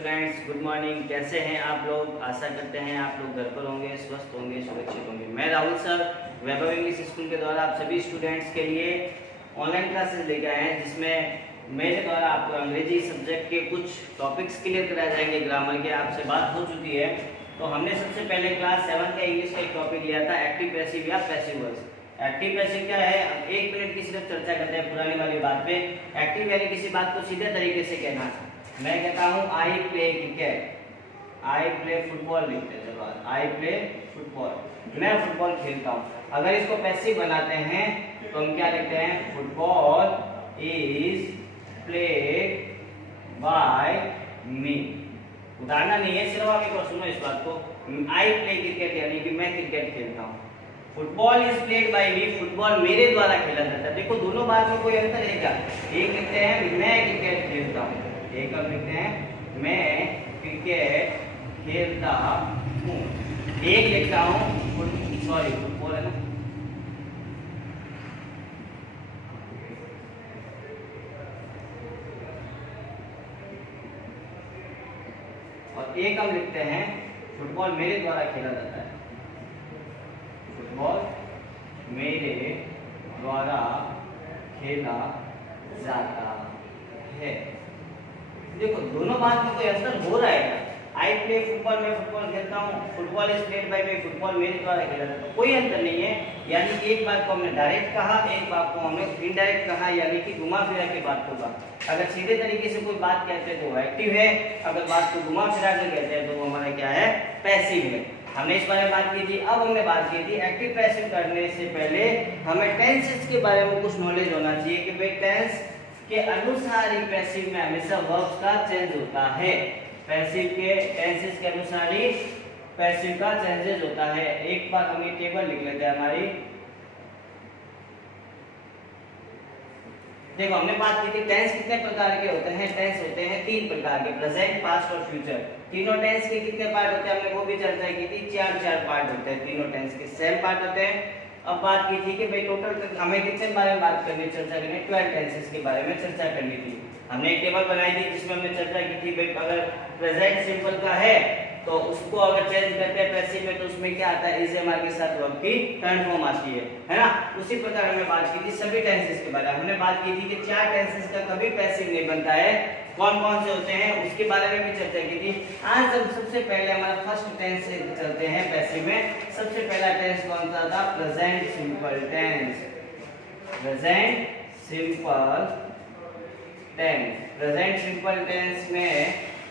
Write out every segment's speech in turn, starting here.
Students, good morning. कैसे हैं आप लोग? आशा करते हैं आप लोग घर पर होंगे, स्वस्थ होंगे, सुरक्षित होंगे। मैं राहुल सर वैभव इंग्लिश स्कूल के द्वारा आप सभी स्टूडेंट्स के लिए ऑनलाइन क्लासेस लेके आए हैं, जिसमें मेरे द्वारा आपको अंग्रेजी सब्जेक्ट के कुछ टॉपिक्स क्लियर कराए जाएंगे। ग्रामर के आपसे बात हो चुकी है, तो हमने सबसे पहले क्लास 7 का इंग्लिश का एक टॉपिक लिया था, एक्टिव पैसिव या पैसिव वॉइस। एक्टिव पैसिव क्या है? अब 1 मिनट की सिर्फ चर्चा करते हैं पुरानी वाली बात पे। एक्टिव यानी किसी बात को सीधे तरीके से कहना। मैं कहता हूँ I play cricket, I play football लिखते हैं। चलो, आई प्ले फुटबॉल, मैं फुटबॉल खेलता हूँ। अगर इसको पैसिव बनाते हैं तो हम क्या लिखते हैं? फुटबॉल इज प्लेड बाय मी। उदाहरण नहीं है, सिर्फ आप एक बार सुनो इस बात को। आई प्ले क्रिकेट यानी कि मैं क्रिकेट खेलता हूँ। Football is played by me, football मेरे द्वारा खेला जाता है। देखो दोनों बात में कोई अंतर है क्या? एक लिखते हैं मैं क्रिकेट खेलता हूँ, एक अब लिखते हैं मैं क्रिकेट खेलता हूँ। एक लिखता हूँ सॉरी फुटबॉल है ना, और एक हम लिखते हैं फुटबॉल मेरे द्वारा खेला जाता है। फुटबॉल मेरे द्वारा खेला जाता है। देखो दोनों बात में कोई अंतर हो रहा है। आई प्ले फुटबॉल, मैं फुटबॉल खेलता हूँ। Football is played by me, football मेरे द्वारा खेला जाता है। कोई अंतर नहीं है। यानी कि एक बात को हमने डायरेक्ट कहा, एक बात को हमने इनडायरेक्ट कहा, यानी कि घुमा फिरा के बात होगा। अगर सीधे तरीके से कोई बात कहते हैं तो वो एक्टिव है, अगर बात को घुमा फिरा कर कहते हैं तो वो हमारा क्या है? पैसिव है। हमने इस बारे में बात की थी। अब हमने बात की थी एक्टिव पैसिव करने से पहले हमें टेंसेस के बारे में कुछ नॉलेज होना चाहिए कि भाई टेंस के अनुसार ही पैसिव में हमेशा वर्ब्स का चेंज होता है। पैसिव के टेंसेस के अनुसार ही पैसिव का चेंजेस होता है। एक बार हम ये टेबल लिख लेते हैं हमारी। देखो हमने बात की थी टेंस कितने प्रकार के होते हैं। टेंस होते हैं 3 प्रकार के, प्रेजेंट, पास्ट और फ्यूचर। तीनों टेंस के कितने पार्ट होते हैं हमने वो भी चर्चा की थी। 4 पार्ट होते हैं तीनों टेंस के, सेम पार्ट होते हैं। अब बात की थी कि भाई टोटल हमें कितने बारे में बात करनी, चर्चा करनी, 12 टेंसेस के बारे में चर्चा करनी थी। हमने एक टेबल बनाई थी जिसमें हमने चर्चा की थी भाई अगर प्रेजेंट सिंपल का है तो उसको अगर चेंज करते हैं पैसिव में तो उसमें क्या आता है? इज एमआर के साथ वर्ब की टर्न फॉर्म आती है ना। उसी प्रकार हमने बात की थी सभी टेंसेस के बारे में। हमने बात की थी कि 4 टेंसेस का कभी पैसिव नहीं बनता है। कौन कौन से होते हैं उसके बारे में भी चर्चा की थी। आज हम सबसे पहले हमारा फर्स्ट टेंस से चलते हैं पैसिव में। सबसे पहला टेंस कौन सा था? Present simple tense. Present simple tense. Present simple tense में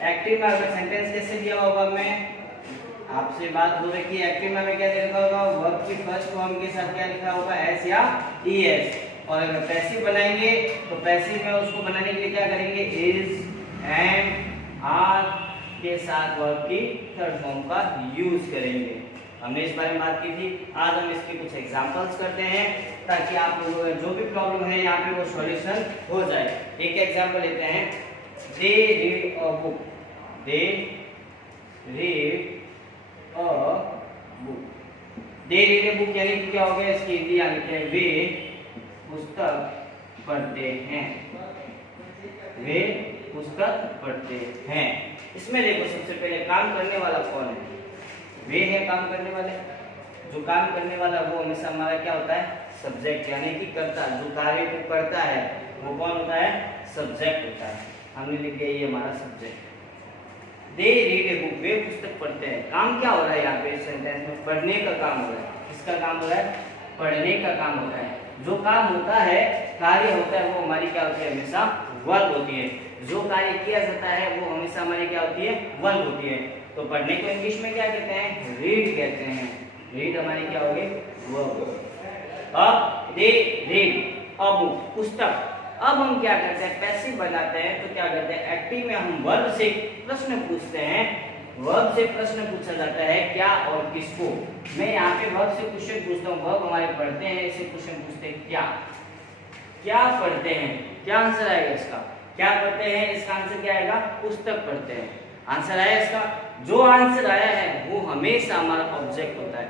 एक्टिव में अगर सेंटेंस कैसे दिया होगा, मैं आपसे बात हो रही है एक्टिव में हमें क्या लिखा होगा? वर्ब की फर्स्ट फॉर्म के साथ क्या लिखा होगा? एस या ईएस। और अगर पैसिव बनाएंगे तो पैसिव में उसको बनाने के लिए क्या करेंगे? इज, एंड, आर के साथ वर्ब की थर्ड फॉर्म का यूज करेंगे। हमने इस बारे में बात की थी। आज हम इसके कुछ एग्जांपल्स करते हैं ताकि आप लोगों का जो भी प्रॉब्लम है यहाँ पे वो सॉल्यूशन हो जाए। एक एग्जांपल लेते हैं। They read a book, they read a book. They read a book यानी कि क्या हो गया? इसकी हिंदी यहाँ लिखते हैं वे पुस्तक पढ़ते हैं, वे पुस्तक पढ़ते हैं। इसमें देखो सबसे पहले काम करने वाला कौन है? वे है काम करने वाले। जो काम करने वाला वो हमेशा हमारा क्या होता है? सब्जेक्ट, यानी कि कर्ता। जो कार्य को करता है वो कौन होता है? सब्जेक्ट होता है। हमने लिख दिया ये हमारा subject. They read a book, वे पुस्तक पढ़ते हैं। काम क्या हो रहा है यहाँ पे इस सेंटेंस में? पढ़ने का काम हो रहा है। किसका काम हो रहा है? पढ़ने का काम होता है। जो काम होता है, कार्य होता है, वो हमारी क्या होती है? हमेशा वर्ब होती है। जो कार्य किया जाता है वो हमेशा हमारी क्या होती है? वर्ब होती है। तो पढ़ने को इंग्लिश में क्या कहते हैं? रीड कहते हैं। रीड हमारी क्या होगी? वर्ब। अब दे रीड अ बुक, पुस्तक। अब हम क्या करते हैं? पैसिव बनाते हैं तो क्या करते हैं? एक्टिव में हम वर्ब से प्रश्न पूछते हैं। वर्ब से प्रश्न पूछा जाता है क्या और किसको। मैं यहाँ पे वर्ब से क्वेश्चन पूछता हूँ। वर्ब हमारे पढ़ते हैं, इसे क्वेश्चन पूछते हैं क्या। क्या पढ़ते हैं? क्या आंसर आएगा इसका? क्या पढ़ते हैं? इसका आंसर क्या आएगा? पुस्तक पढ़ते हैं। आंसर आया इसका। जो आंसर आया है वो हमेशा हमारा ऑब्जेक्ट होता है।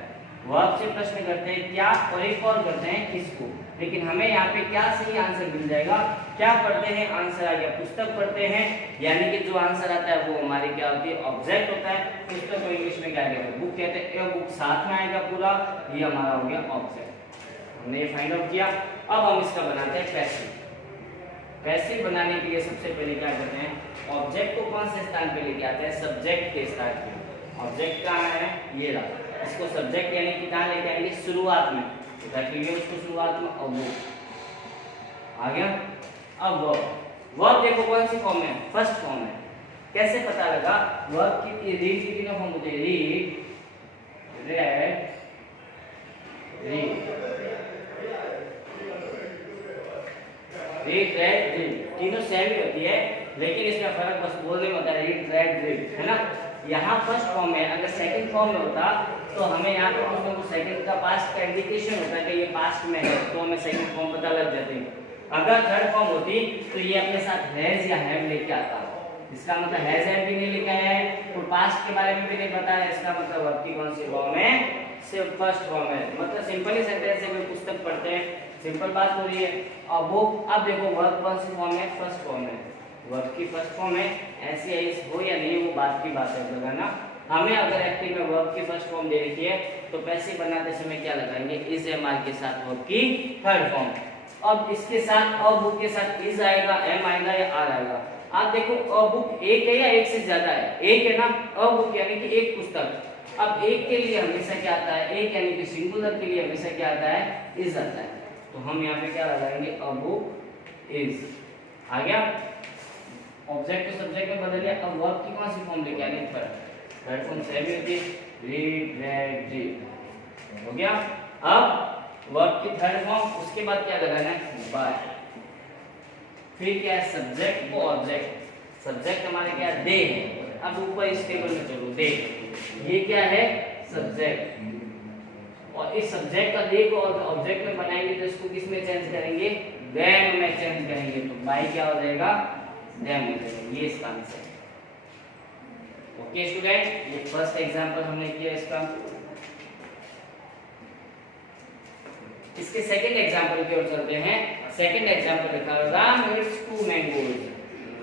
वर्ब से प्रश्न करते हैं क्या और एक और करते हैं किसको। लेकिन हमें यहाँ पे क्या सही आंसर मिल जाएगा, क्या पढ़ते हैं, आंसर आ गया पुस्तक पढ़ते हैं, यानी कि जो आंसर आता है वो हमारी क्या होती है, ऑब्जेक्ट होता है। पुस्तक को इंग्लिश में क्या कहते हैं, बुक कहते हैं। ये बुक साथ में आएगा पूरा, ये हमारा हो गया ऑब्जेक्ट। हमने ये फाइंड आउट किया। अब हम इसका बनाते हैं पैसिव। पैसिव बनाने के लिए सबसे पहले क्या करते हैं, ऑब्जेक्ट को कौन से स्थान पे लेके आते हैं, सब्जेक्ट के स्थान पे। ऑब्जेक्ट कहाँ है, ये रहा। इसको सब्जेक्ट यानी कि कहाँ लेके आएंगे, शुरुआत में, रखेंगे उसको शुरुआत में। अब वो आ गया। अब वर्ब देखो कौन सी फॉर्म है, फर्स्ट फॉर्म है। कैसे पता लगा, वर्ब की रीड की तीनों फॉर्म होते हैं, read, red, read, read, red, read, तीनों सेम ही होती है, लेकिन इसमें फर्क बस बोलने में होता है, रीड, रेड, रीड, है ना। यहाँ फर्स्ट फॉर्म है, अगर सेकंड फॉर्म में होता तो हमें यहाँ पे कुछ ना कुछ सेकंड का पास्ट का इंडिकेशन होता है कि ये पास्ट में है, तो हमें सेकंड फॉर्म पता लग जाते हैं। अगर थर्ड फॉर्म होती तो ये अपने साथ हैज या हैव लेके आता, इसका मतलब हैज हैव भी नहीं लेके आया है और पास्ट के बारे में भी नहीं बताया, इसका मतलब वर्ब की कौन सी फॉर्म है, सिर्फ फर्स्ट फॉर्म है। मतलब सिंपल ही सेंटेंस है, पुस्तक पढ़ते हैं, सिंपल बात हो रही है। अब वो अब देखो वर्ब कौन सी फॉर्म है, फर्स्ट फॉर्म है, वर्ब की फर्स्ट फॉर्म है। ऐसी ऐसी हो या नहीं वो बात की बात है लगाना। हमें अगर एक्टिव में वर्ब की फर्स्ट फॉर्म दे रखी है तो पैसिव बनाते समय क्या लगाएंगे, इज एम आर के साथ वर्ब की थर्ड फॉर्म। अब इसके साथ अब बुक के साथ इज आएगा, एम आएगा या आर आएगा। आप देखो अ बुक एक है या एक से ज्यादा है, एक है ना, अ बुक यानी कि एक पुस्तक। अब एक के लिए हमेशा क्या आता है, एक यानी कि सिंगुलर के लिए हमेशा क्या आता है, इज आता है। तो हम यहाँ पे क्या लगाएंगे, अ बुक इज। आ गया, ऑब्जेक्ट को सब्जेक्ट में बदल लिया। अब वर्ब की कौन सी फॉर्म लेके आनी, थर्ड फॉर्म सेम होती है, रीड, रेड, रीड, हो गया। अब वर्ब की थर्ड फॉर्म, उसके बाद क्या लगाना है, बाय। फिर क्या है, सब्जेक्ट को ऑब्जेक्ट। सब्जेक्ट हमारे क्या है, दे है। अब ऊपर इस टेबल में चलो, दे, ये क्या है, सब्जेक्ट। और इस सब्जेक्ट का दे को ऑब्जेक्ट में बनाएंगे तो इसको किस में चेंज करेंगे, देम में चेंज करेंगे। तो बाय क्या हो जाएगा, देम हो जाएगा। ये इसका आंसर है। ओके स्टूडेंट, ये फर्स्ट एग्जांपल हमने किया इसका। इसके सेकंड एग्जांपल की ओर चलते हैं। सेकंड एग्जांपल लिखा है, Ram eats 2 mangoes।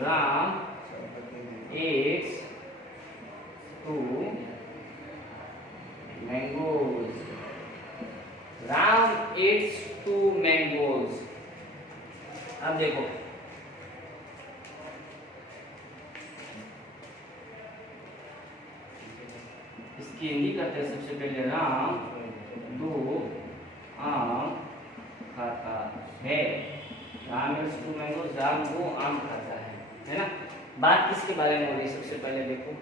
Ram eats 2 mangoes। Ram eats 2 mangoes। अब देखो इसकी हिंदी करते हैं। सबसे पहले राम 2 आम खाता है। राम eats 2 mangoes, राम 2 आम खाता है ना। बात किसके बारे में हो रही है, सबसे पहले देखो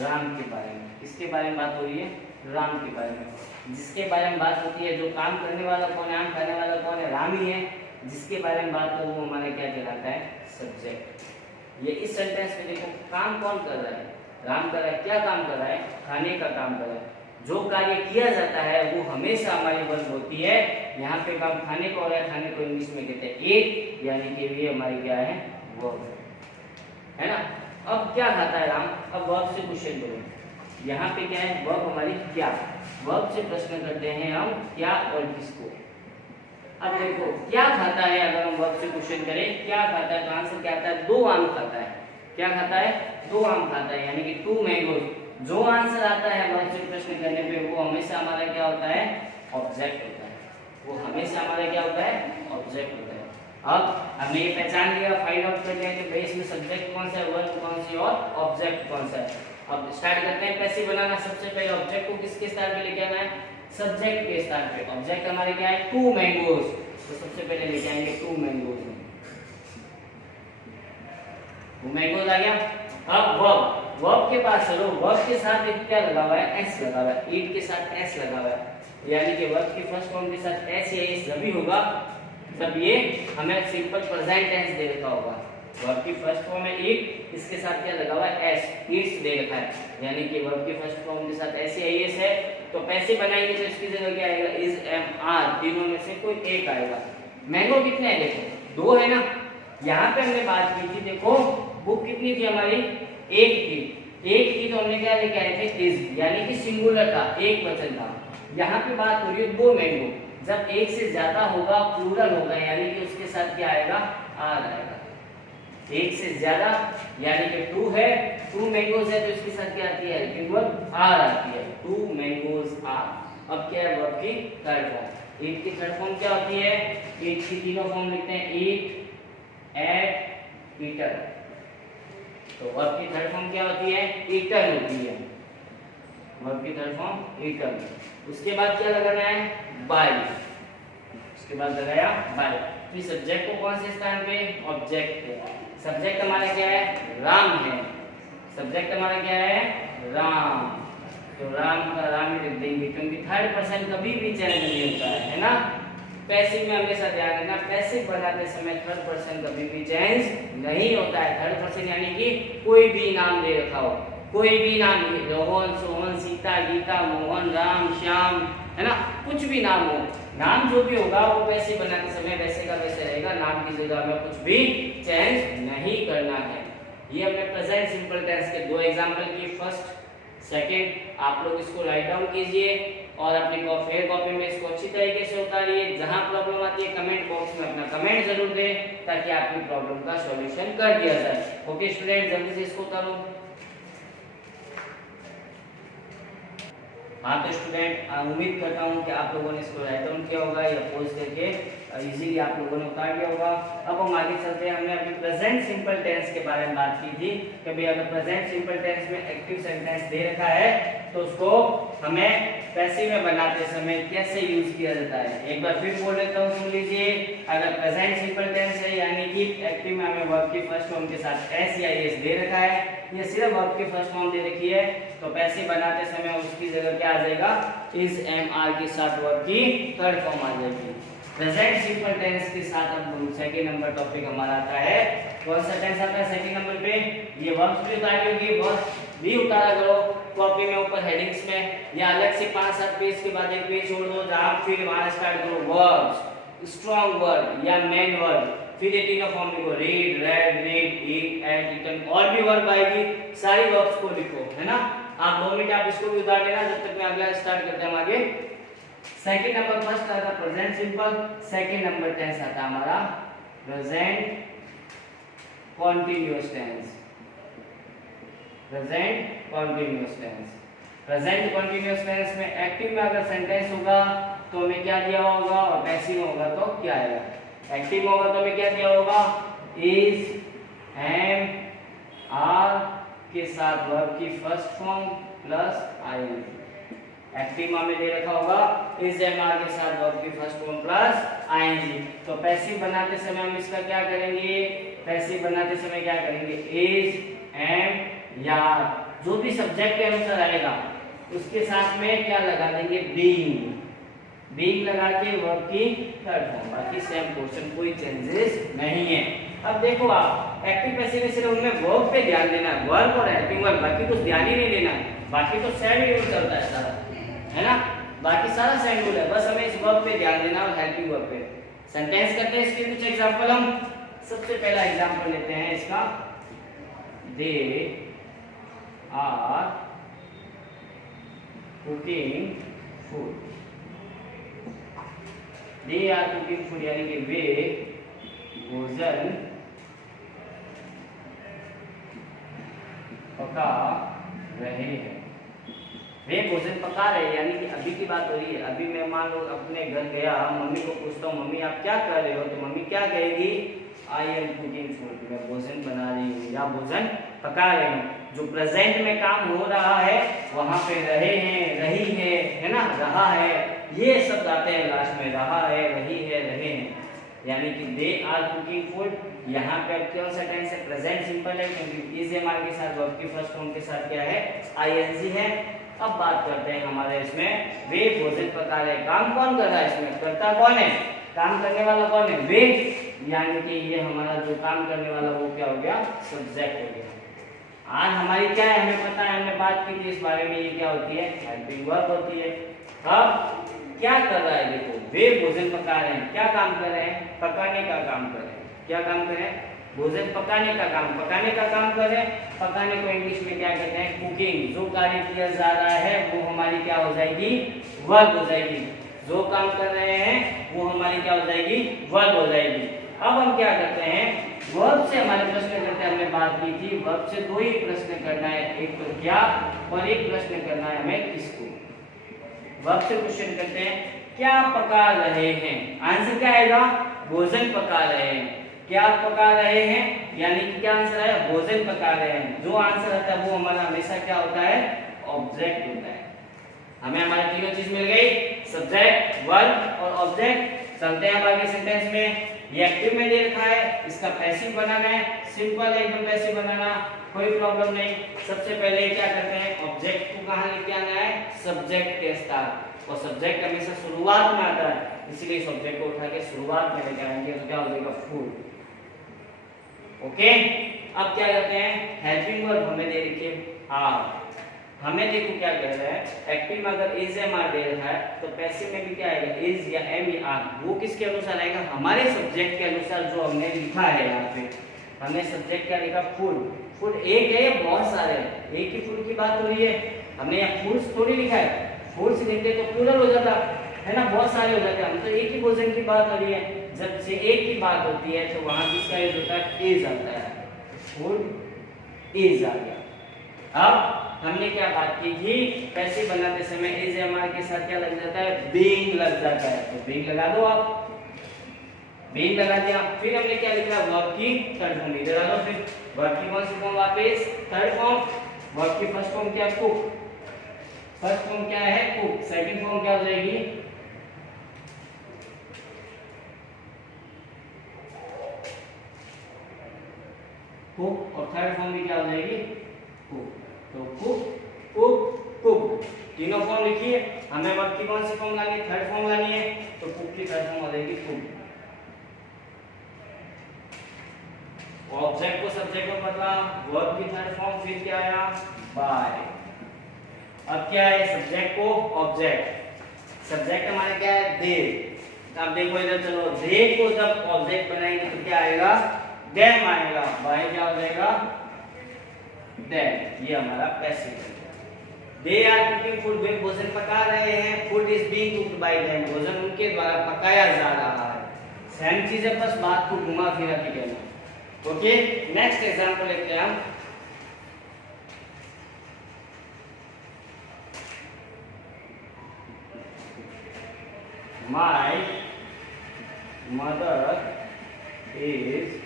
राम के बारे में। किसके बारे में बात हो रही है, राम के बारे में। जिसके बारे में बात होती है, जो काम करने वाला कौन है, आम खाने वाला कौन है, राम ही है। जिसके बारे में बात हो वो हमारे क्या कहलाता है, सब्जेक्ट। ये इस सेंटेंस में देखो काम कौन कर रहा है, राम कर रहा है। क्या काम कर रहा है, खाने का काम कर रहा है। जो कार्य किया जाता है वो हमेशा हमारी वर्ब होती है। यहाँ पे काम खाने को हो रहा है, खाने को इंग्लिश में कहते हैं ईट, यानी कि ये हमारी क्या है, वर्ब है ना। अब क्या खाता है राम, अब वर्ब से क्वेश्चन करो। यहाँ पे क्या है, वर्ब हमारी क्या, वर्ब से प्रश्न करते हैं हम क्या और किसको। अब देखो क्या खाता है, अगर हम वर्ब से क्वेश्चन करें क्या खाता है तो आंसर क्या आता है, 2 आम खाता है। क्या खाता है, 2 आम खाता है, यानी कि 2 मैंगोज। जो आंसर आता है वर्ब से प्रश्न करने पे वो हमेशा हमारा क्या होता है, ऑब्जेक्ट होता है। वो हमेशा हमारा क्या होता है, ऑब्जेक्ट होता है। अब हमने ये पहचान लिया, फाइंड आउट कर लिया कि भाई इसमें सब्जेक्ट कौन सा है, वर्ब कौन सी और ऑब्जेक्ट कौन सा है। अब स्टार्ट करते हैं पैसिव बनाना। सबसे पहले ऑब्जेक्ट को किसके स्थान पे लेके आना है, सब्जेक्ट के स्थान पे। ऑब्जेक्ट हमारे क्या है, 2 मैंगोज, तो सबसे पहले लेके आएंगे 2 मैंगोज। 2 मैंगोज आ गया। अब वर्ब के पास चलो, वर्ब के साथ एक क्या लगा हुआ है, एस लगा हुआ है। ईट के साथ एस लगा हुआ है, यानी कि वर्ब की फर्स्ट फॉर्म के साथ एस या एस जब भी होगा तब ये हमें सिंपल प्रेजेंट टेंस दे रखा होगा। वर्ब की फर्स्ट फॉर्म है ईट, इसके साथ क्या लगा हुआ है, एस, ईट्स दे रखा है, यानी कि वर्ब की फर्स्ट फॉर्म के साथ एस या एस है। तो पैसिव बनाएंगे तो इसकी जगह क्या आएगा, इज, एम, आर, तीनों में से कोई एक आएगा। मैंगो कितने हैं, देखो 2 है ना। यहाँ पे हमने बात की थी, देखो बुक कितनी थी हमारी, एक थी तो हमने क्या लेके आए थे, इज, यानी कि सिंगुलर था, एक वचन था। यहाँ पे बात हो रही है 2 मैंगो। जब एक से ज्यादा होगा प्लूरल होगा, यानी कि उसके साथ क्या आएगा, आर आएगा। एक से ज्यादा यानी कि 2 है, 2 मैंगोज है तो इसके साथ क्या आती है, हेल्पिंग वर्ब आर आती है, 2 मैंगोज आर। अब क्या है वर्ब की थर्ड फॉर्म। ईट की थर्ड फॉर्म क्या होती है, ईट की तीनों फॉर्म लिखते हैं, ईट, एट, ईटन। तो वर्ब की थर्ड फॉर्म क्या होती है, ईटन होती है, वर्ब की थर्ड फॉर्म ईटन। उसके बाद क्या लगाना है, बाय, उसके बाद लगाया बाय। फिर सब्जेक्ट को कौन से स्थान पे, ऑब्जेक्ट पे। सब्जेक्ट हमारा क्या है, राम है, सब्जेक्ट हमारा क्या है, राम, तो राम का राम ही लिख देंगे, क्योंकि थर्ड पर्सन कभी भी चेंज नहीं होता है ना। पैसिव में हमेशा ध्यान रखना, पैसिव बनाते समय थर्ड पर्सन कभी भी चेंज नहीं होता है। थर्ड पर्सन यानी कि कोई भी नाम दे रखा हो, कोई भी नाम, रोहन, सोहन, सीता, गीता, मोहन, राम, श्याम, है ना, कुछ भी नाम हो, नाम जो भी होगा वो पैसिव बनाते समय वैसे का वैसे रहेगा, नाम की जगह में कुछ भी चेंज नहीं करना है। ये हमने प्रेजेंट सिंपल टेंस के 2 एग्जांपल किए, फर्स्ट सेकंड। आप लोग इसको राइट डाउन कीजिए और अपनी फेयर कॉपी में इसको अच्छी तरीके से उतारिए। जहां प्रॉब्लम आती है कमेंट बॉक्स में अपना कमेंट जरूर दें, ताकि आपकी प्रॉब्लम का सॉल्यूशन कर दिया जाए। ओके स्टूडेंट, जल्दी से इसको उतारो। हाँ तो स्टूडेंट, उम्मीद करता हूँ कि आप लोगों ने इसको राइट डाउन किया होगा या पोज करके इजीली आप लोगों ने उतार दिया होगा। अब हम आगे चलते हैं। हमने अभी प्रेजेंट सिंपल टेंस के बारे में बात की थी कि भाई अगर प्रेजेंट सिंपल टेंस में एक्टिव सेंटेंस दे रखा है तो उसको हमें पैसिव में बनाते समय कैसे यूज किया जाता है। एक बार फिर बोल देता हूँ, सुन लीजिए। अगर प्रेजेंट सिंपल टेंस है यानी कि एक्टिव में हमें वर्ब की फर्स्ट फॉर्म के साथ एस या एस दे रखा है, ये सिर्फ वर्ब की फर्स्ट फॉर्म दे रखी है, तो पैसिव बनाते समय उसकी जगह क्या आ जाएगा, इज एम आर के साथ वर्ब की थर्ड फॉर्म आ जाएगी। प्रेजेंट सिंपल टेंस के साथ अब सेकंड नंबर टॉपिक हमारा आता है। कौन सा टेंस आता है सेकंड नंबर पे, ये वर्ब्स भी उतारी होगी, वर्ब्स भी उतारा करो कॉपी में ऊपर हेडिंग्स में, या अलग से 5-7 पेज के बाद एक पेज छोड़ दो जहां फिर वहां स्टार्ट करो वर्ब्स, स्ट्रॉन्ग वर्ब या मेन वर्ब, फिर ये तीनों फॉर्म लिखो, रीड, रेड, रीड, ईट, एट, ईटन, और भी वर्ब आएगी, सारी वर्ब्स को लिखो, है ना। आप 2 मिनट आप इसको भी उतार लेना जब तक मैं अगला स्टार्ट करते हैं आगे। सेकंड नंबर फर्स्ट आता present simple, second number tense आता हमारा present continuous tense. Present continuous tense, present continuous tense में एक्टिव में अगर सेंटेंस होगा तो हमें क्या दिया होगा, और पैसिव होगा तो क्या आएगा। एक्टिव होगा तो हमें क्या दिया होगा, इज, एम, आर के साथ वर्ब की first form plus ING. Active में हमें दे रखा होगा इज एम आर के साथ वर्ब की फर्स्ट फॉर्म प्लस आईएनजी। तो पैसिव बनाते समय हम इसका क्या करेंगे, पैसिव बनाते समय क्या करेंगे, इज, एम या जो भी सब्जेक्ट के अनुसार आएगा उसके साथ में क्या लगा देंगे, बीइंग, बीइंग लगा के वर्ब की थर्ड फॉर्म, बाकी सेम पोर्शन, कोई चेंजेस नहीं है। अब देखो आप एक्टिव पैसिव में सिर्फ उनमें वर्ब पे ध्यान देना, वर्ब और हेल्पिंग वर्ब, बाकी कुछ ध्यान ही नहीं देना, बाकी तो सेम यूज चलता है सारा, है ना, बाकी सारा सेम रूल है, बस हमें इस वर्ब पे ध्यान देना और हेल्पिंग वर्ब पे। सेंटेंस करते हैं इसके कुछ एग्जांपल। हम सबसे पहला एग्जांपल लेते हैं इसका, they are cooking food. They are cooking food यानी कि वे भोजन पका रहे हैं, वे भोजन पका रहे हैं, यानी कि अभी की बात हो रही है। अभी मैं मान लो अपने घर गया, मम्मी को पूछता हूँ मम्मी आप क्या कर रहे हो, तो मम्मी क्या कहेगी, आई एम कुकिंग फूड, मैं भोजन बना रही हूँ या भोजन पका रही हूँ। जो प्रेजेंट में काम हो रहा है वहां पे रहे हैं, रही है ना, रहा है, ये सब आते हैं लास्ट में, रहा है, रही है, रहे हैं, यानी कि दे आर कुकिंग फूड। यहाँ पे अब कौन सा टेंस है, प्रेजेंट सिंपल है, क्योंकि इज एम आर के साथ वर्ब की फर्स्ट फॉर्म के साथ क्या है, आईएनजी है। अब बात करते हैं हमारे इसमें, वे भोजन पका रहे, काम कौन कर रहा है इसमें, करता कौन है, काम करने वाला कौन है, वे, यानी कि ये हमारा जो काम करने वाला वो क्या हो गया, सब्जेक्ट हो गया। आज हमारी क्या है, हमें पता है, हमने बात की थी इस बारे में, ये क्या होती है, हेल्पिंग वर्ब होती है। अब क्या कर रहा है, देखो वे भोजन पका रहे हैं, क्या काम कर रहे हैं, पकाने का काम कर रहे हैं, क्या काम कर रहे हैं, भोजन पकाने का काम, पकाने का काम कर रहे हैं। पकाने को इंग्लिश में क्या कहते हैं, कुकिंग। जो कार्य किया जा रहा है वो हमारी क्या हो जाएगी, वर्ब हो जाएगी। जो काम कर रहे हैं वो हमारी क्या हो जाएगी, वर्ब हो जाएगी। अब हम क्या करते हैं, वर्ब से हमारे प्रश्न करते हैं, हमने बात की थी वर्ब से दो ही प्रश्न करना है, एक तो क्या और एक प्रश्न करना है हमें किसको। वर्ब से क्वेश्चन करते हैं क्या पका रहे हैं, आंसर क्या आएगा, भोजन पका रहे हैं। क्या पका रहे हैं यानी कि क्या आंसर है, भोजन पका रहे हैं। जो आंसर आता है वो हमारा हमेशा क्या होता है, ऑब्जेक्ट होता है। हमें हमारी तीनों चीज मिल गई, सब्जेक्ट, वर्ब और ऑब्जेक्ट। चलते हैं आगे सेंटेंस में। ये एक्टिव में दे रखा है, इसका पैसिव बनाना है, सिंपल है एकदम पैसिव बनाना, कोई प्रॉब्लम नहीं। सबसे पहले क्या करते हैं, ऑब्जेक्ट को कहां लेके आना है, सब्जेक्ट के साथ, और सब्जेक्ट हमेशा शुरुआत में आता है, इसीलिए इस ऑब्जेक्ट को उठा के शुरुआत में लेके आएंगे, तो क्या हो जाएगा, फूड। ओके, अब क्या करते हैं, हेल्पिंग वर्ब हमें दे रखी है, हाँ हमें देखो क्या कह रहा है, एक्टिव में अगर इज एम आर दे रहा है तो पैसिव में भी क्या आएगा, इज या एम या आर, वो किसके अनुसार आएगा, हमारे सब्जेक्ट के अनुसार। जो हमने लिखा है यहाँ पे, हमने सब्जेक्ट क्या लिखा, फूड। फूड एक है या बहुत सारे हैं, एक ही फूड की बात हो रही है, हमने यहाँ फूड्स थोड़ी लिखा है, फूड्स लिखते तो प्लूरल हो जाता है ना, बहुत सारे हो जाते हैं, हम तो एक ही भोजन की बात हो रही है। जब से एक की बात होती है तो वहां किसका यूज होता है, इज आता है, फूड इज आ गया। अब हमने क्या बात की थी, पैसिव बनाते समय इज एम आर के साथ क्या लग जाता है, बीइंग लग जाता है, तो बीइंग लगा दो आप, बीइंग लगा दिया। फिर हमने क्या लिखा, वर्ब की थर्ड फॉर्म इधर आ लो, फिर वर्ब की कौन सी फॉर्म, वापस थर्ड फॉर्म। वर्ब की फर्स्ट फॉर्म क्या, कुक, फर्स्ट फॉर्म क्या है, कुक, सेकंड फॉर्म क्या हो जाएगी, कुक, और थर्ड फॉर्म भी क्या हो जाएगी, कुक। तो कुक, कुक, कुक, तीनों फॉर्म लिखिए। हमें वर्ब की कौन सी फॉर्म लानी है, थर्ड फॉर्म लानी है, तो कुक की थर्ड फॉर्म हो जाएगी कुक। ऑब्जेक्ट को सब्जेक्ट में बदला, वर्ब की थर्ड फॉर्म, फिर क्या आया, बाय। अब क्या है, सब्जेक्ट को ऑब्जेक्ट, सब्जेक्ट हमारे क्या है, दे। अब देखो इधर चलो, दे को जब ऑब्जेक्ट बनाएंगे तो क्या आएगा, देम आएगा, बाय क्या हो जाएगा, देम। ये हमारा पैसिव है। दे आर कुकिंग फूड, वे भोजन पका रहे हैं, food is being cooked bye them, भोजन उनके द्वारा पकाया जा रहा है। सेम चीज है, बस बात को घुमा फिरा के कहना। ओके, नेक्स्ट एग्जांपल लेते हैं हम। My mother is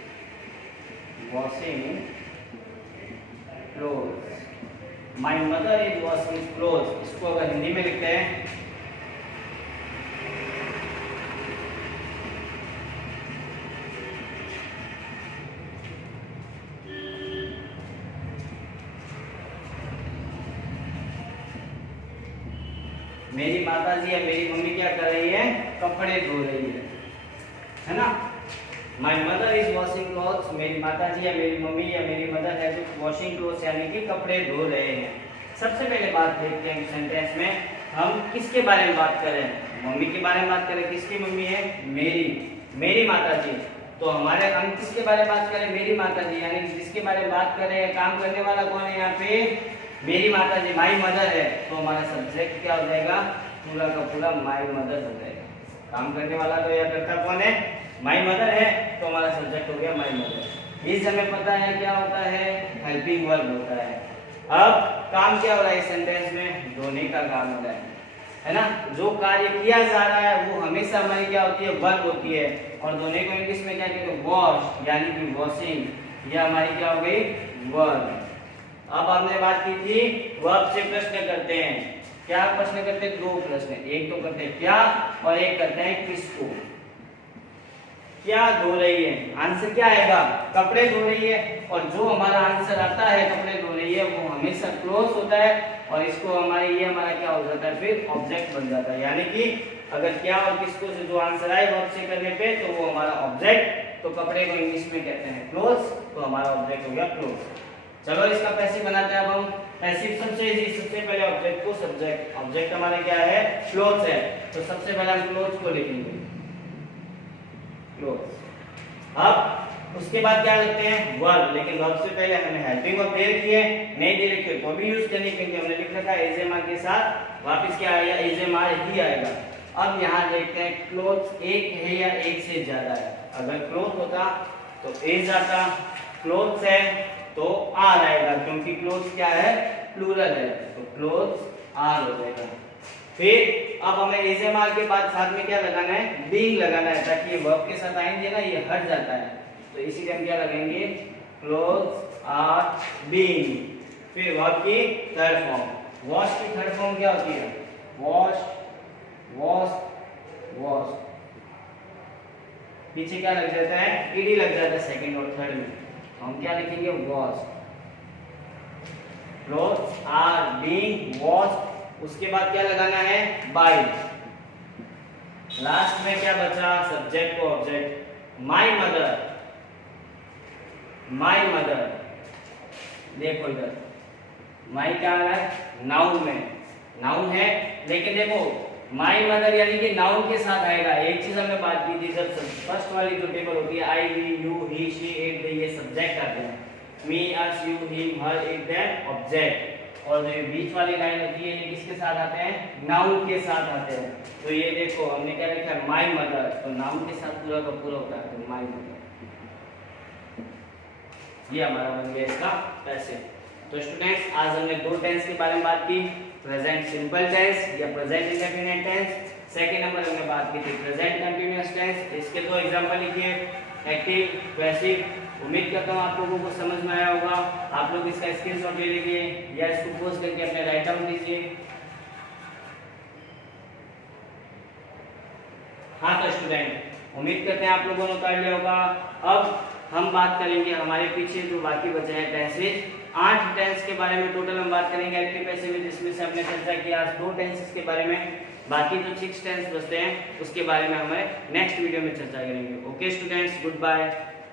washing clothes, my mother is washing clothes, इसको अगर हिंदी में लिखते हैं, मेरी माताजी या मेरी मम्मी क्या कर रही है, कपड़े धो रही है ना। My mother is washing clothes, मेरी माताजी या मेरी मम्मी या मेरी मदर है जो वॉशिंग क्लॉथ्स यानी कि कपड़े धो रहे हैं। सबसे पहले बात देखते हैं सेंटेंस में हम किसके बारे में बात कर रहे हैं, मम्मी के बारे में बात कर रहे हैं। किसकी मम्मी है, मेरी, मेरी माताजी। तो हमारे हम किसके बारे में बात कर रहे हैं, मेरी माताजी, यानी जिसके बारे में बात कर रहे हैं, काम करने वाला कौन है यहाँ पे, मेरी माताजी, माई मदर है। तो हमारा सब्जेक्ट क्या हो जाएगा, पूरा का पूरा माई मदर हो जाएगा। काम करने वाला तो यह करता कौन है, माई मदर है, तो हमारा सब्जेक्ट हो गया माई मदर। इस हमें पता है क्या होता है, हेल्पिंग वर्ब होता है। अब काम क्या हो रहा है इस सेंटेंस में, धोने का काम हो रहा है ना। जो कार्य किया जा रहा है वो हमेशा हमारी क्या होती है, वर्ब होती है। और धोने को इंग्लिश में क्या कहते हैं, वॉश, यानी कि वॉशिंग। यह हमारी क्या हो गई, वर्ब। अब हमने बात की थी वर्ब से प्रश्न करते हैं। क्या प्रश्न करते हैं, दो प्रश्न, एक तो करते हैं क्या और एक करते हैं किसको। क्या धो रही है, आंसर क्या आएगा, कपड़े धो रही है। और जो हमारा आंसर आता है कपड़े धो रही है वो हमेशा क्लोज होता है, और इसको हमारे ये हमारा क्या हो जाता है, फिर ऑब्जेक्ट बन जाता है। यानी कि अगर क्या और किसको से जो आंसर आए वर्ब से करने पे तो वो हमारा ऑब्जेक्ट। तो कपड़े को इंग्लिश में कहते हैं क्लोज, तो हमारा ऑब्जेक्ट हो गया क्लोज। चलो इसका पैसिव बनाते हैं अब हम। पैसिव सबसे इजी, सबसे पहले ऑब्जेक्ट को सब्जेक्ट, ऑब्जेक्ट हमारे क्या है, क्लोथ है। तो सबसे पहले हम क्लोथ को लिखेंगे, क्लोथ। अब उसके बाद क्या लिखते हैं, वर्ब। लेकिन वर्ब से पहले हमें हेल्पिंग वर्ब दे रखी है, नहीं दे रखी है तो भी यूज करने के लिए हमने लिख रखा है इज एम आर के साथ। वापस क्या आएगा, इज एम आर ही आएगा। अब यहाँ देखते हैं क्लोथ्स एक है या एक से ज्यादा है। अगर क्लोथ होता तो इज आता, क्लोथ्स है तो आर आएगा, क्योंकि क्लोथ्स क्या है, प्लूरल है, तो क्लोथ्स आर हो जाएगा। फिर अब हमें इज एम आर के बाद साथ में क्या लगाना है, बीइंग लगाना है, ताकि ये वर्ब के साथ आएंगे ना, ये हट जाता है, तो इसीलिए हम क्या लगाएंगे, क्लोथ्स आर बीइंग। फिर वर्ब की थर्ड फॉर्म, वॉश की थर्ड फॉर्म क्या होती है, वॉश वॉश वॉश, पीछे क्या लग जाता है, ईडी लग जाता है सेकंड और थर्ड में, तो हम क्या लिखेंगे, wash. Clothes are being washed, उसके बाद क्या लगाना है, बाय। लास्ट में क्या बचा, सब्जेक्ट को object, my mother, my mother. देखो इधर माय क्या है, नाउन में, नाउन है, लेकिन देखो माय मदर यानी कि नाउन के साथ आएगा। एक चीज हमने बात की थी, जब फर्स्ट वाली जो टेबल होती है, I we you he she it they, ये सब्जेक्ट आते हैं, me us you him her it them object, और जो बीच वाली लाइन होती है ये किसके साथ आते हैं, नाउन के साथ आते हैं। तो ये देखो हमने क्या लिखा है, माय मदर, तो नाउन के साथ पूरा का पूरा होता है, तो माय मदर, ये हमारा बन गया इसका पैसे। तो स्टूडेंट्स आज हमने दो टेंस के बारे में बात की, प्रेजेंट सिंपल टेंस या present indefinite tense. Second number हमने बात की थी प्रेजेंट कंटीन्यूअस टेंस। इसके दो एग्जांपल लिखिए, एक्टिव, पैसिव। उम्मीद करता हूँ आप लोगों को समझ में आया होगा। आप लोग इसका स्क्रीनशॉट ले लीजिए या इसको पोस्ट करके अपने राइट डाउन कीजिए। हाँ तो स्टूडेंट उम्मीद करते हैं आप लोगों ने उतार लिया होगा। अब हम बात करेंगे हमारे पीछे जो बाकी बचे हैं टेंसेज, 8 टेंस के बारे में टोटल हम बात करेंगे एक्टिव पैसिव में, जिसमें से हमने चर्चा किया 2 टेंसेस के बारे में। बाकी जो 6 टेंस बचते हैं उसके बारे में हमें नेक्स्ट वीडियो में चर्चा करेंगे। Okay students, good bye.